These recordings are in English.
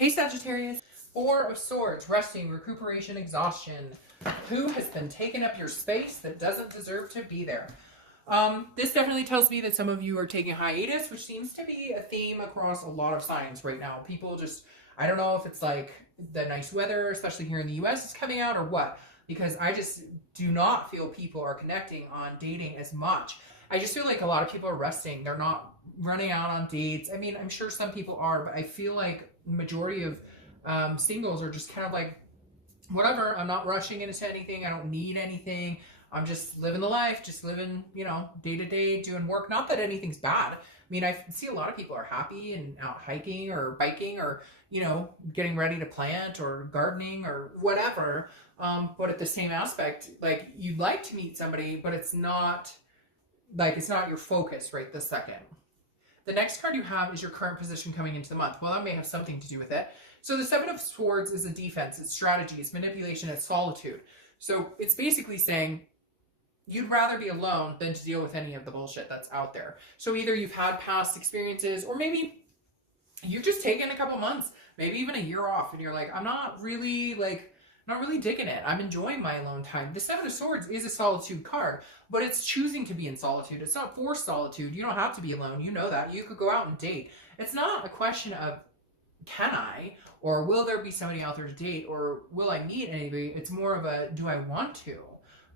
Hey Sagittarius, Four of Swords, resting, recuperation, exhaustion. Who has been taking up your space that doesn't deserve to be there? This definitely tells me that some of you are taking hiatus, which seems to be a theme across a lot of signs right now. People just, I don't know if it's like the nice weather, especially here in the US, is coming out or what, because I just do not feel people are connecting on dating as much. I just feel like a lot of people are resting. They're not running out on dates. I mean, I'm sure some people are, but I feel like the majority of singles are just kind of like, whatever, I'm not rushing into anything. I don't need anything. I'm just living the life, just living, you know, day to day, doing work. Not that anything's bad. I mean, I see a lot of people are happy and out hiking or biking or, you know, getting ready to plant or gardening or whatever. But at the same aspect, like, you'd like to meet somebody, but it's not your focus right this second. The next card you have is your current position coming into the month. Well, that may have something to do with it. So the Seven of Swords is a defense, it's strategy, it's manipulation, it's solitude. So it's basically saying you'd rather be alone than to deal with any of the bullshit that's out there. So either you've had past experiences, or maybe you're just taking a couple months, maybe even a year off, and you're like, I'm not really digging it. I'm enjoying my alone time. The Seven of Swords is a solitude card, but it's choosing to be in solitude. It's not forced solitude. You don't have to be alone. You know that. You could go out and date. It's not a question of can I, or will there be somebody out there to date, or will I meet anybody? It's more of a, do I want to?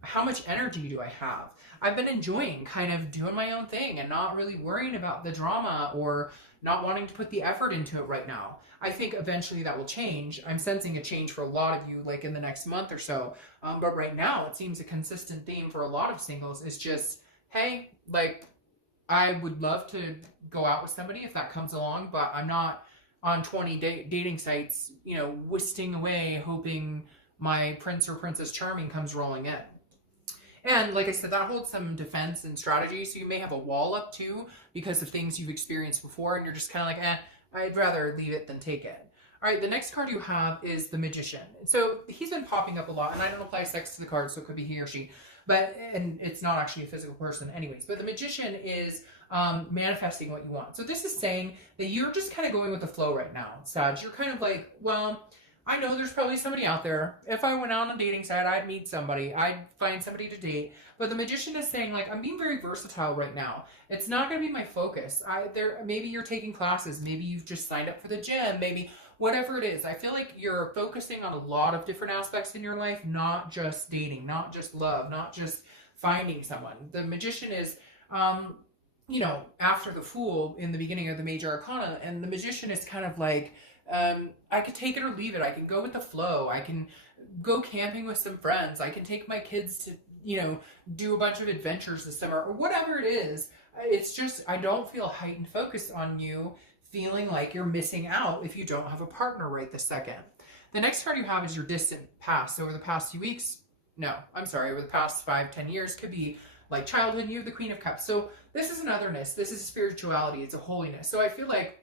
How much energy do I have? I've been enjoying kind of doing my own thing and not really worrying about the drama or not wanting to put the effort into it right now. I think eventually that will change. I'm sensing a change for a lot of you, like in the next month or so. But right now, it seems a consistent theme for a lot of singles is just, hey, like, I would love to go out with somebody if that comes along, but I'm not on 20 dating sites, you know, whistling away, hoping my prince or princess charming comes rolling in. And like I said, that holds some defense and strategy. So you may have a wall up too because of things you've experienced before, and you're just kind of like, I'd rather leave it than take it. All right, the next card you have is the Magician. So he's been popping up a lot, and I don't apply sex to the card, so it could be he or she. And it's not actually a physical person anyways. But the Magician is manifesting what you want. So this is saying that you're just kind of going with the flow right now, Sag. You're kind of like, well, I know there's probably somebody out there. If I went out on a dating site, I'd meet somebody. I'd find somebody to date. But the Magician is saying, like, I'm being very versatile right now. It's not going to be my focus. Maybe you're taking classes. Maybe you've just signed up for the gym. Maybe whatever it is. I feel like you're focusing on a lot of different aspects in your life, not just dating, not just love, not just finding someone. The Magician is, you know, after the Fool in the beginning of the Major Arcana, and the Magician is kind of like, I could take it or leave it. I can go with the flow. I can go camping with some friends. I can take my kids to, you know, do a bunch of adventures this summer or whatever it is. It's just, I don't feel heightened focus on you feeling like you're missing out if you don't have a partner right this second. The next card you have is your distant past. So over the past few weeks, over the past 5-10 years, could be like childhood. You have the Queen of Cups. So this is an otherness. This is a spirituality. It's a holiness. So I feel like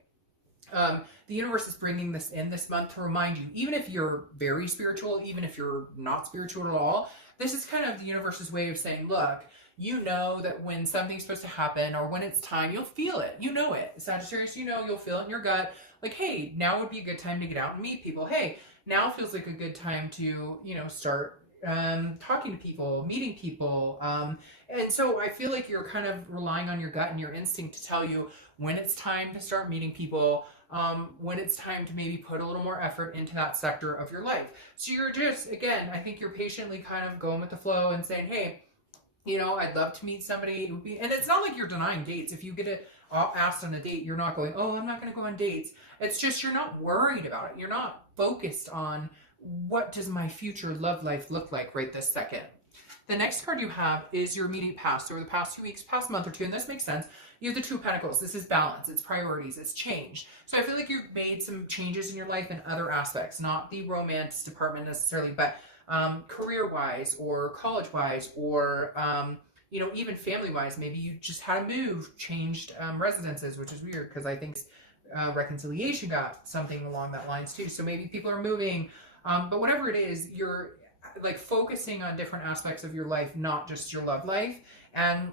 the universe is bringing this in this month to remind you, even if you're very spiritual, even if you're not spiritual at all, this is kind of the universe's way of saying, look, you know that when something's supposed to happen or when it's time, you'll feel it. You know it. Sagittarius, you know, you'll feel it in your gut. Like, hey, now would be a good time to get out and meet people. Hey, now feels like a good time to, you know, start talking to people, meeting people. And so I feel like you're kind of relying on your gut and your instinct to tell you when it's time to start meeting people, when it's time to maybe put a little more effort into that sector of your life. So you're just, again, I think you're patiently kind of going with the flow and saying, hey, you know, I'd love to meet somebody. It would be, and it's not like you're denying dates. If you get asked on a date, you're not going, oh, I'm not going to go on dates. It's just you're not worried about it. You're not focused on what does my future love life look like right this second. The next card you have is your immediate past. So over the past 2 weeks, past month or two, and this makes sense, you have the Two of Pentacles. This is balance, it's priorities, it's change. So I feel like you've made some changes in your life in other aspects, not the romance department necessarily, but career-wise or college-wise or, you know, even family-wise. Maybe you just had a move, changed residences, which is weird because I think reconciliation got something along that lines too. So maybe people are moving, but whatever it is, you're like focusing on different aspects of your life, not just your love life. And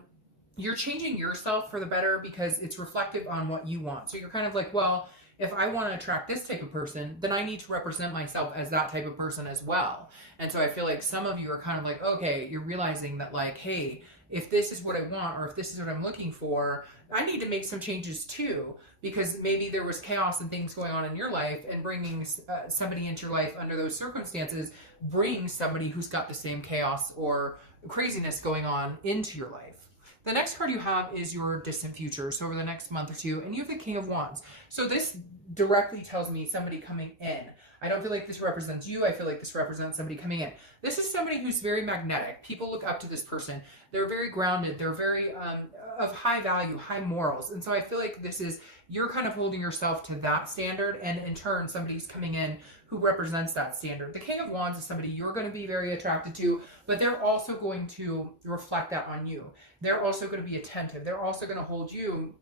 you're changing yourself for the better because it's reflective on what you want. So you're kind of like, well, if I want to attract this type of person, then I need to represent myself as that type of person as well. And so I feel like some of you are kind of like, okay, you're realizing that like, hey, if this is what I want, or if this is what I'm looking for, I need to make some changes too, because maybe there was chaos and things going on in your life, and bringing somebody into your life under those circumstances brings somebody who's got the same chaos or craziness going on into your life. The next card you have is your distant future, so over the next month or two, and you have the King of Wands. So this directly tells me somebody coming in. I don't feel like this represents you. I feel like this represents somebody coming in. This is somebody who's very magnetic. People look up to this person. They're very grounded. They're very of high value, high morals. And so I feel like this is, you're kind of holding yourself to that standard, and in turn, somebody's coming in who represents that standard. The King of Wands is somebody you're going to be very attracted to, but they're also going to reflect that on you. They're also going to be attentive. They're also going to hold you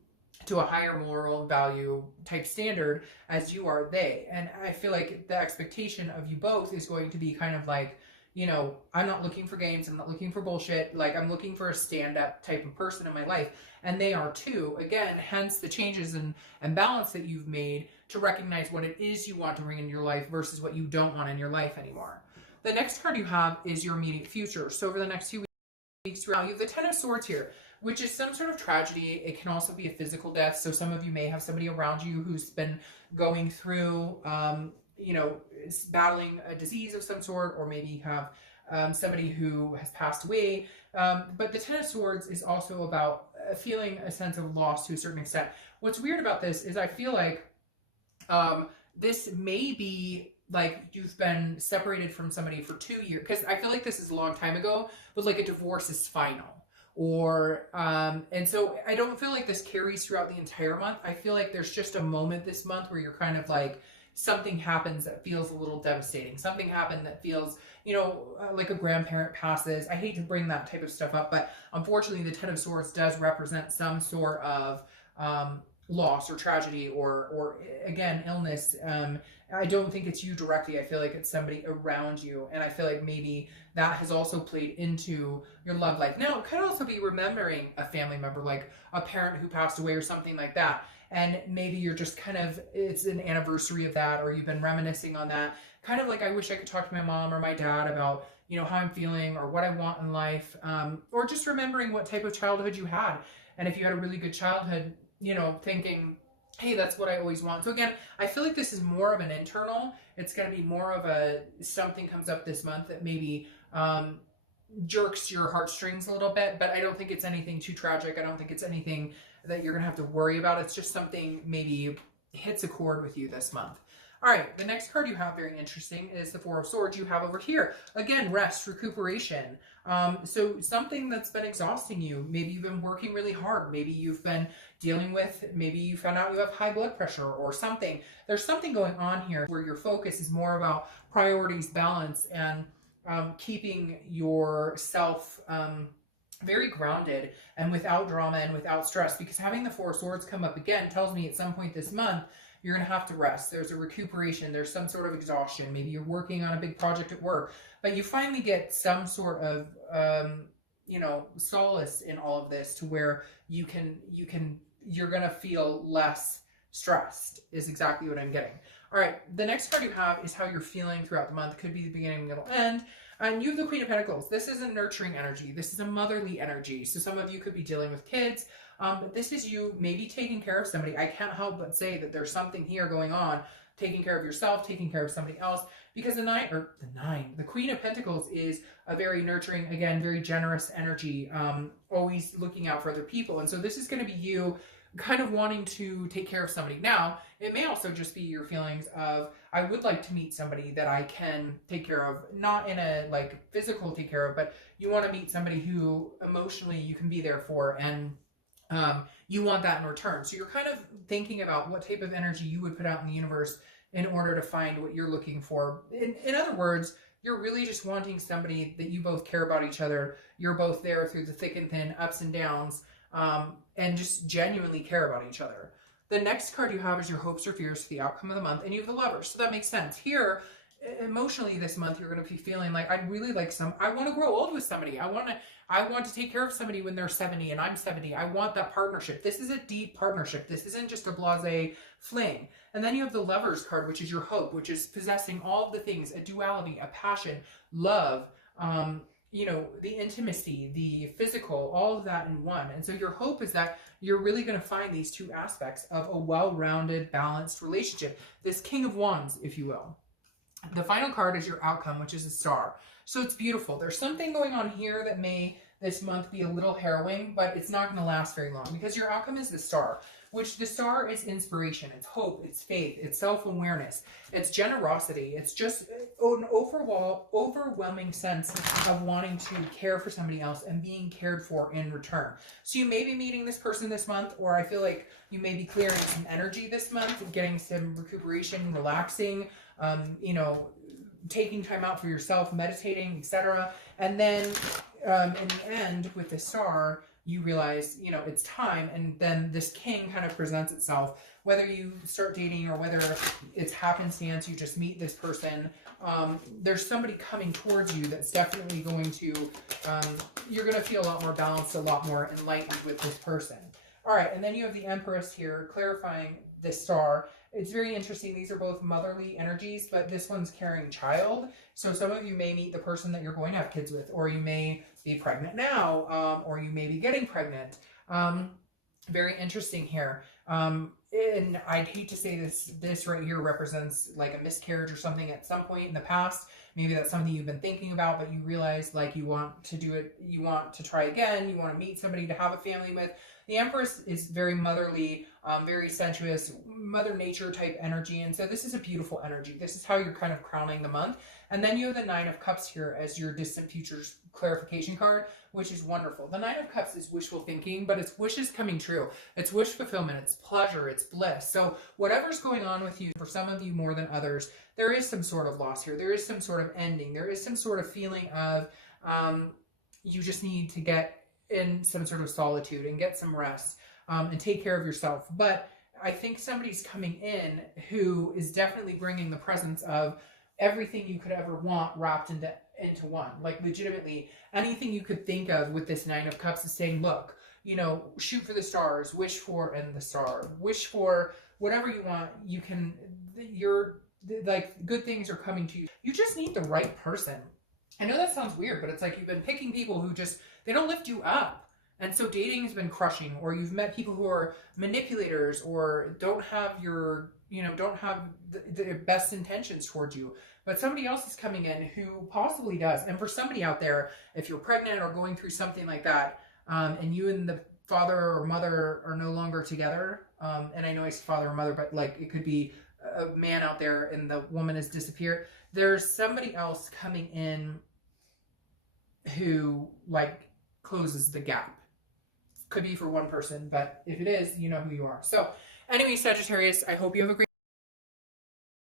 to a higher moral value type standard as you are they. And I feel like the expectation of you both is going to be kind of like, you know, I'm not looking for games. I'm not looking for bullshit. Like, I'm looking for a stand-up type of person in my life. And they are too. Again, hence the changes and balance that you've made to recognize what it is you want to bring in your life versus what you don't want in your life anymore. The next card you have is your immediate future. So over the next few weeks, you have the Ten of Swords here, which is some sort of tragedy. It can also be a physical death. So some of you may have somebody around you who's been going through, you know, battling a disease of some sort, or maybe you have somebody who has passed away. But the Ten of Swords is also about feeling a sense of loss to a certain extent. What's weird about this is I feel like this may be like you've been separated from somebody for 2 years, because I feel like this is a long time ago, but like a divorce is final. Or, and so I don't feel like this carries throughout the entire month. I feel like there's just a moment this month where you're kind of like, something happens that feels a little devastating. Something happened that feels, you know, like a grandparent passes. I hate to bring that type of stuff up, but unfortunately the Ten of Swords does represent some sort of loss or tragedy or again, illness. I don't think it's you directly. I feel like it's somebody around you. And I feel like maybe that has also played into your love life. Now, it could also be remembering a family member, like a parent who passed away or something like that. And maybe you're just kind of, it's an anniversary of that, or you've been reminiscing on that. Kind of like, I wish I could talk to my mom or my dad about, you know, how I'm feeling or what I want in life. Or just remembering what type of childhood you had. And if you had a really good childhood, you know, thinking, hey, that's what I always want. So again, I feel like this is more of an internal. It's going to be more of a, something comes up this month that maybe jerks your heartstrings a little bit, but I don't think it's anything too tragic. I don't think it's anything that you're going to have to worry about. It's just something maybe hits a chord with you this month. All right, the next card you have, very interesting, is the Four of Swords you have over here. Again, rest, recuperation. So something that's been exhausting you. Maybe you've been working really hard. Maybe you've been dealing with, maybe you found out you have high blood pressure or something. There's something going on here where your focus is more about priorities, balance, and keeping yourself very grounded and without drama and without stress. Because having the Four of Swords come up again tells me at some point this month, you're going to have to rest. There's a recuperation. There's some sort of exhaustion. Maybe you're working on a big project at work, but you finally get some sort of, you know, solace in all of this to where you're going to feel less stressed is exactly what I'm getting. All right. The next card you have is how you're feeling throughout the month. Could be the beginning, middle, end. And you have the Queen of Pentacles. This is a nurturing energy. This is a motherly energy. So some of you could be dealing with kids. But this is you maybe taking care of somebody. I can't help but say that there's something here going on. Taking care of yourself, taking care of somebody else. Because the Queen of Pentacles is a very nurturing, again, very generous energy. Always looking out for other people. And so this is going to be you kind of wanting to take care of somebody. Now, it may also just be your feelings of, I would like to meet somebody that I can take care of, not in a like physical take care of, but you want to meet somebody who emotionally you can be there for, and you want that in return. So you're kind of thinking about what type of energy you would put out in the universe in order to find what you're looking for. In other words, you're really just wanting somebody that you both care about each other. You're both there through the thick and thin, ups and downs, and just genuinely care about each other. The next card you have is your hopes or fears for the outcome of the month, and you have the Lovers. So that makes sense. Here, emotionally this month, you're going to be feeling like, I really like I want to grow old with somebody. I want to take care of somebody when they're 70 and I'm 70. I want that partnership. This is a deep partnership. This isn't just a blasé fling. And then you have the Lovers card, which is your hope, which is possessing all of the things, a duality, a passion, love, the intimacy, the physical, all of that in one. And so your hope is that you're really going to find these two aspects of a well-rounded, balanced relationship. This King of Wands, if you will. The final card is your outcome, which is a Star. So it's beautiful. There's something going on here that may this month be a little harrowing, but it's not going to last very long because your outcome is the Star, which the Star is inspiration, it's hope, it's faith, it's self-awareness, it's generosity. It's just an overwhelming sense of wanting to care for somebody else and being cared for in return. So you may be meeting this person this month, or I feel like you may be clearing some energy this month, getting some recuperation, relaxing, taking time out for yourself, meditating, etc. And then in the end, with the Star, you realize, it's time, and then this King kind of presents itself. Whether you start dating or whether it's happenstance, you just meet this person, there's somebody coming towards you that's definitely going to, you're going to feel a lot more balanced, a lot more enlightened with this person. All right, and then you have the Empress here, clarifying this Star. It's very interesting. These are both motherly energies, but this one's carrying child. So some of you may meet the person that you're going to have kids with, or you may be pregnant now, or you may be getting pregnant. Very interesting here. And I'd hate to say this right here represents like a miscarriage or something at some point in the past. Maybe that's something you've been thinking about, but you realize like you want to do it, you want to try again, you want to meet somebody to have a family with. The Empress is very motherly, very sensuous, Mother Nature type energy. And so this is a beautiful energy. This is how you're kind of crowning the month. And then you have the Nine of Cups here as your distant futures clarification card, which is wonderful. The Nine of Cups is wishful thinking, but it's wishes coming true. It's wish fulfillment. It's pleasure. It's bliss. So whatever's going on with you, for some of you more than others, there is some sort of loss here. There is some sort of ending. There is some sort of feeling of you just need to get in some sort of solitude and get some rest and take care of yourself. But I think somebody's coming in who is definitely bringing the presence of everything you could ever want wrapped into one. Like legitimately anything you could think of with this Nine of Cups is saying, look, shoot for the stars, wish for and the star, wish for whatever you want. You can, like good things are coming to you. You just need the right person. I know that sounds weird, but it's like you've been picking people who just, they don't lift you up. And so dating has been crushing, or you've met people who are manipulators or don't have your, don't have the best intentions towards you. But somebody else is coming in who possibly does. And for somebody out there, if you're pregnant or going through something like that, and you and the father or mother are no longer together, and I know it's father or mother, but like it could be a man out there and the woman has disappeared, there's somebody else coming in who like closes the gap. Could be for one person, but if it is, you know who you are. So anyway, Sagittarius, I hope you have a great